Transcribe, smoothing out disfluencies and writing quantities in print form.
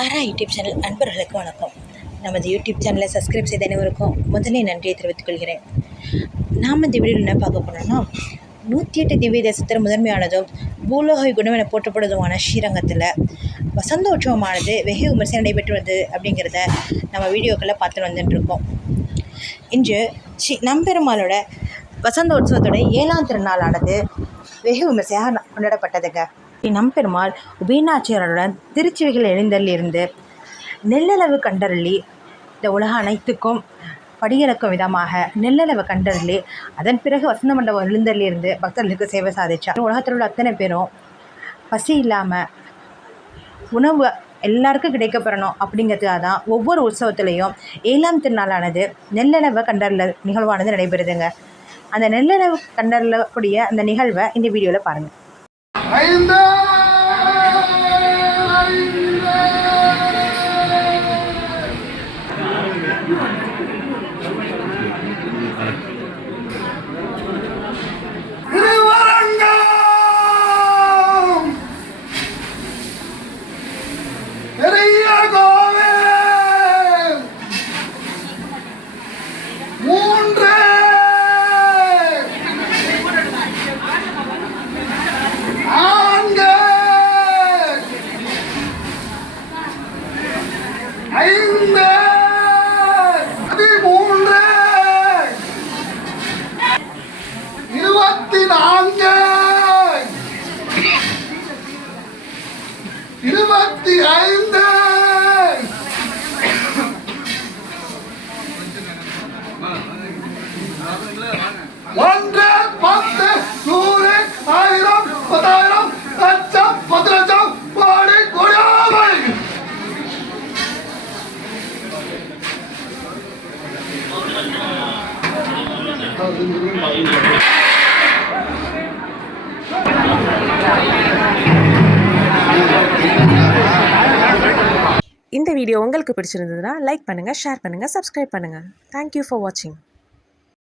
ஆரா YouTube channel அன்பர்களுக்கு வணக்கம். நமது யூடியூப் சேனலை சப்ஸ்கிரைப் செய்த அனைவருக்கும் முதலில் நன்றியை தெரிவித்துக் கொள்கிறேன். நாம் இந்த வீடியோவில் என்ன பார்க்க போனோம்னா, 108 திவ்ய தேசத்தில் முதன்மையானதும் பூலோக குணம் என போற்றப்படுவதுமான ஸ்ரீரங்கத்தில் வசந்த உற்சவமானது வெகு விமர்சனம் நடைபெற்று வருது அப்படிங்கிறத நம்ம வீடியோக்களில் பார்த்து வந்துட்டுருக்கோம். இன்று நம்பெருமாளோட வசந்த உற்சவத்தோட 7ஆம் திருநாளானது வெகு விமர்சையாக கொண்டாடப்பட்டதுங்க. நம்பெருமாள் உபயநாச்சியாருடன் திருச்சிவைகள் எழுந்தள்ளிருந்து நெல்லளவு கண்டருளி இந்த உலக அனைத்துக்கும் படியிறக்கும் விதமாக நெல்லளவு கண்டருளி அதன் பிறகு வசந்த மண்டபம் எழுந்தள்ளிருந்து பக்தர்களுக்கு சேவை சாதிச்சார். உலகத்தில் உள்ள அத்தனை பேரும் பசி இல்லாமல் உணவு எல்லாருக்கும் கிடைக்கப்பெறணும் அப்படிங்கிறதுக்காக தான் ஒவ்வொரு உற்சவத்துலேயும் 7ஆம் திருநாளானது நெல்லளவு கண்டருள நிகழ்வானது நடைபெறுதுங்க. அந்த நெல்லளவு கண்டருளக்கூடிய அந்த நிகழ்வை இந்த வீடியோவில் பாருங்கள். இந்த வீடியோ உங்களுக்கு பிடிச்சிருந்ததுன்னா லைக் பண்ணுங்கள், ஷேர் பண்ணுங்கள், சப்ஸ்கிரைப் பண்ணுங்கள். தேங்க்யூ ஃபார் வாட்சிங்.